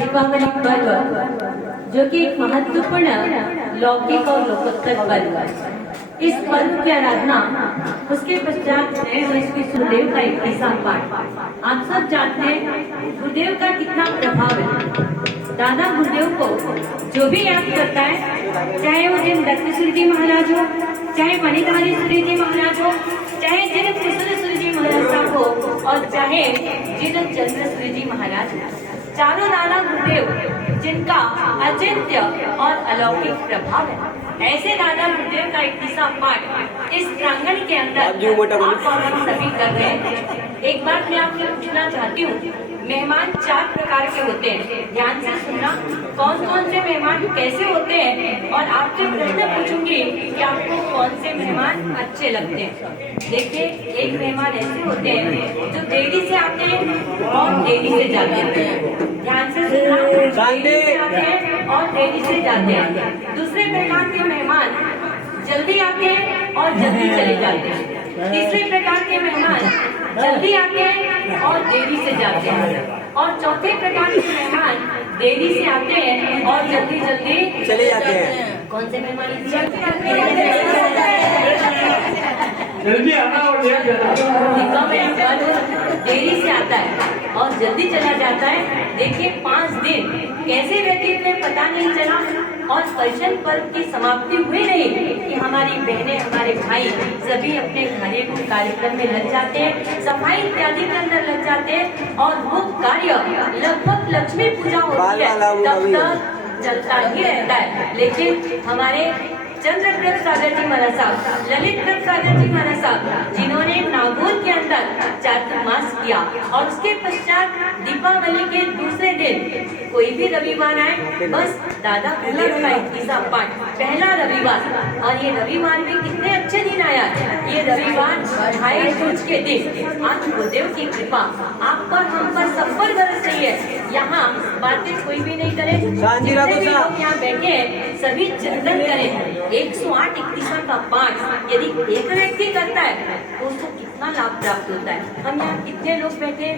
दीपावली पर्व जो कि एक महत्वपूर्ण लौकिक और लोकोत्तर पर्व है। इस पर्व की आराधना उसके पश्चात नए वर्ष के गुरुदेव का 21वां पाठ। आप सब जानते हैं गुरुदेव का कितना प्रभाव है। दादा गुरुदेव को जो भी याद करता है, चाहे वो जिन दत्तेश्वरी जी महाराज हो, चाहे मणिधारेश्वरी जी महाराज हो, चाहे जिन कुशलेश्वरी जी महाराज साहब हो, और चाहे जिन चंद्रेश्वरी जी महाराज हो, चारों दादा गुरुदेव जिनका अचिंत्य और अलौकिक प्रभाव है। ऐसे दादा गुरुदेव का 21वां पाठ इस प्रांगण के अंदर आप और हम सभी कर रहे हैं। एक बात मैं आपसे पूछना चाहती हूँ, मेहमान 4 प्रकार के होते हैं। ध्यान से सुनना, कौन कौन से मेहमान कैसे होते हैं, और आपसे प्रश्न पूछूंगी कि आपको कौन से मेहमान अच्छे लगते हैं। देखिए, एक मेहमान ऐसे होते हैं जो देरी से आते हैं और देरी से जाते हैं। ध्यान से सुनना, देरी से आते हैं और देरी से जाते हैं। दूसरे प्रकार के मेहमान जल्दी आते हैं और जल्दी चले जाते हैं। तीसरे प्रकार के मेहमान जल्दी आते हैं और देरी से जाते हैं। और चौथे प्रकार के मेहमान देरी से आते हैं और जल्दी जल्दी चले जाते हैं। कौन से मेहमान जल्दी आना और देरी से आता है और जल्दी चला जाता है। देखिए, 5 दिन कैसे व्यतीत हुए पता नहीं चला, और पर्शन पर्व की समाप्ति हुई नहीं कि हमारी बहनें, हमारे भाई सभी अपने घरेलू कार्यक्रम में लग जाते हैं, सफाई इत्यादि के अंदर लग जाते हैं, और वो कार्य लगभग लक्ष्मी पूजा होती है तब तक चलता ही रहता है। लेकिन हमारे चंद्रप्रभ सागर जी महाराज साहब, ललित प्रभ सागर जी महाराज साहब, जिन्होंने नागौर के अंदर चातुर्मास किया, और उसके पश्चात दीपावली के दूसरे दिन कोई भी रविवार आए, बस दादा गुरुदेव का 21वां पाठ पहला रविवार। और ये रविवार भी कितने अच्छे दिन आया। ये रविवार भाई दूज के दिन आज गुरुदेव की कृपा आप पर, हम पर, सब पर बरस रही है। यहाँ बातें कोई भी नहीं करे, जितने भी लोग यहाँ बैठे हैं सभी चिंतन करें। 108 21वां का पाठ यदि एक व्यक्ति करता है तो उसको कितना लाभ प्राप्त होता है। हम यहाँ कितने लोग बैठे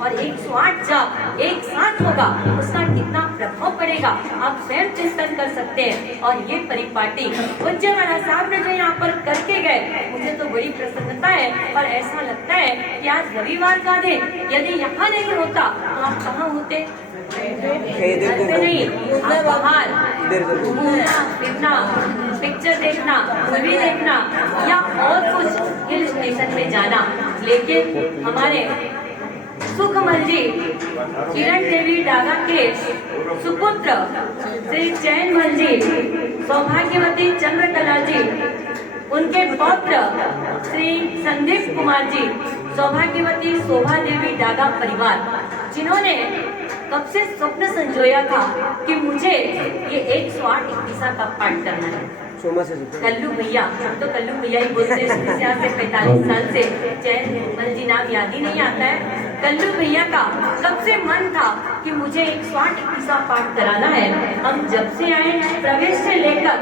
और 108 जाप एक साथ होगा, उसका कितना प्रभाव पड़ेगा आप स्वयं चिंतन कर सकते हैं। और ये परिपाटी पूज्य महाराज साहब ने जो यहाँ पर करके गए, मुझे तो बड़ी प्रसन्नता है। और ऐसा लगता है कि आज रविवार का दिन यदि यहाँ नहीं होता तो आप कहाँ होते? नहीं, आप बाहर घूमना फिरना, पिक्चर देखना, मूवी देखना, या और कुछ हिल स्टेशन में जाना। लेकिन हमारे सुखमल जी, किरण देवी डागा के सुपुत्र श्री चैनमल जी, सौभाग्यवती चंद्रकला जी, उनके पौत्र श्री संदीप कुमार जी, सौभाग्यवती शोभा देवी डागा परिवार, जिन्होंने कब से स्वप्न संजोया था कि मुझे ये 108 21वां का पाठ करना है। कल्लू भैया, तो कल्लू भैया ही बोलते हैं, 45 साल से चैनमल जी नाम याद ही नहीं आता है। कल्लू भैया का कब से मन था कि मुझे 108 21वां पाठ कराना है। हम जब से आए प्रवेश से लेकर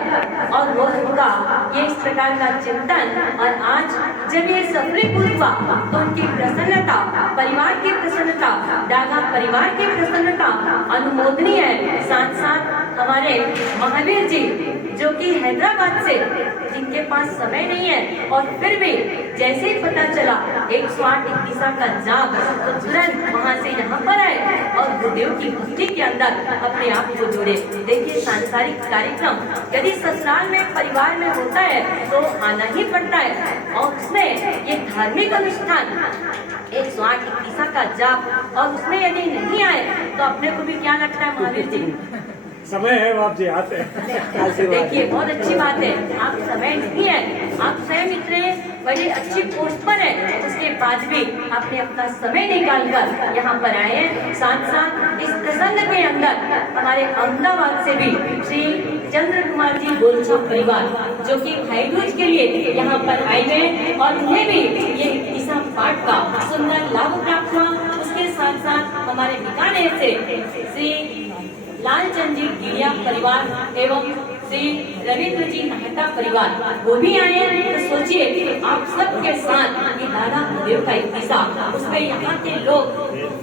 और रोज होगा ये इस प्रकार का चिंतन, और आज जब ये सफलीभूत हुआ तो उनकी प्रसन्नता, परिवार की प्रसन्नता, डागा परिवार की प्रसन्नता अनुमोदनीय है। साथ साथ हमारे महावीर जी जो कि हैदराबाद से, जिनके पास समय नहीं है, और फिर भी जैसे ही पता चला 108 21वां का जाप, तो तुरंत वहाँ से यहाँ पर आए और गुरुदेव की भक्ति के अंदर अपने आप को जोड़े। देखिए, सांसारिक कार्यक्रम यदि ससुराल में, परिवार में होता है तो आना ही पड़ता है, और उसमें ये धार्मिक अनुष्ठान 108 21वां का जाप, और उसमें यदि नहीं आए तो अपने को भी क्या लगता है महावीर जी? समय है बाप जी, आते हैं। आशीर्वाद। देखिए बहुत अच्छी बात है, आप समय नहीं है, आप स्वयं इतने बड़ी अच्छी पोस्ट पर है, उसके बाद भी आपने अपना समय निकालकर यहाँ पर आए हैं। साथ साथ इस प्रसंग के अंदर हमारे अहमदाबाद से भी श्री चंद्र कुमार जी गोलछा परिवार जो कि भाई दूज के लिए यहाँ पर आए हैं और उन्हें भी ये ईसा पाठ का सुंदर लाभ प्राप्त हुआ। उसके साथ साथ हमारे बीकानेर से श्री लालचंद जी गिरिया परिवार एवं श्री रविंद्र जी नाहटा परिवार वो भी आए हैं। तो सोचिए आप सबके साथ ये दादा गुरुदेव का एक किस्सा, उसमें यहाँ के लोग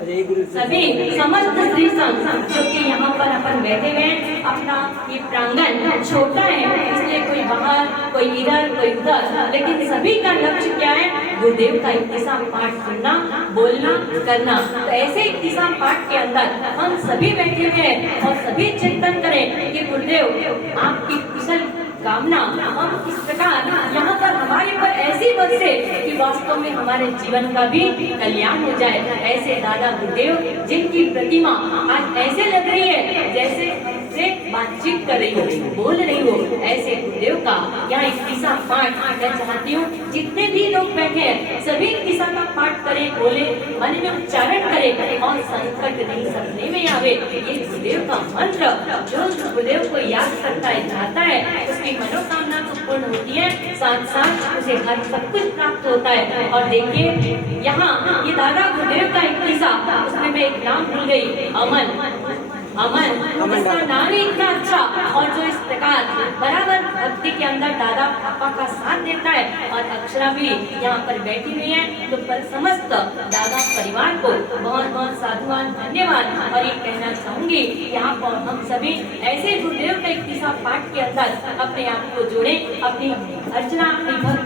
सभी समस्त श्री संघ जो कि यहाँ पर अपन बैठे हुए हैं। अपना ये प्रांगण छोटा है इसलिए कोई बाहर कोई इधर कोई उधर, लेकिन सभी का लक्ष्य क्या है? गुरुदेव का एक किस्सा पाठ सुनना, बोलना, करना। तो ऐसे एक किस्सा पाठ के अंदर हम सभी बैठे हुए हैं और सभी चिंतन करें कि गुरुदेव आपकी कुशल कामना हम इस प्रकार यहाँ पर हमारे पर ऐसी बरसे कि वास्तव में हमारे जीवन का भी कल्याण हो जाए। ऐसे दादा गुरुदेव जिनकी प्रतिमा आज ऐसे लग रही है जैसे से बातचीत कर रही हो, बोल रही हो, ऐसे गुरुदेव का यहाँ एक किस्सा पाठ मैं चाहती हूँ जितने भी लोग बैठे हैं सभी किस्सा का पाठ करें, बोले, मन में उच्चारण करें और संकट नहीं सपने में आवे। ये गुरुदेव का मंत्र जो गुरुदेव को याद करता है, चाहता है, उसकी मनोकामना तो पूर्ण होती है, साथ साथ उसे हर सब कुछ प्राप्त होता है। और देखिए यहाँ ये दादा गुरुदेव का एक किस्सा, उसमें मैं एक नाम भूल गई, अमन इसका नाम ही इतना अच्छा और जो इस प्रकार बराबर भक्ति के अंदर दादा पापा का साथ देता है। और अक्षरा भी यहाँ पर बैठी हुई है, तो पर समस्त दादा परिवार को बहुत बहुत साधुवान धन्यवाद। और ये कहना चाहूंगी यहाँ पर हम सभी ऐसे गुरुदेव का एक किस्सा पाठ के अंदर अपने आप को जोड़े, अपनी अर्चना, अपनी भक्ति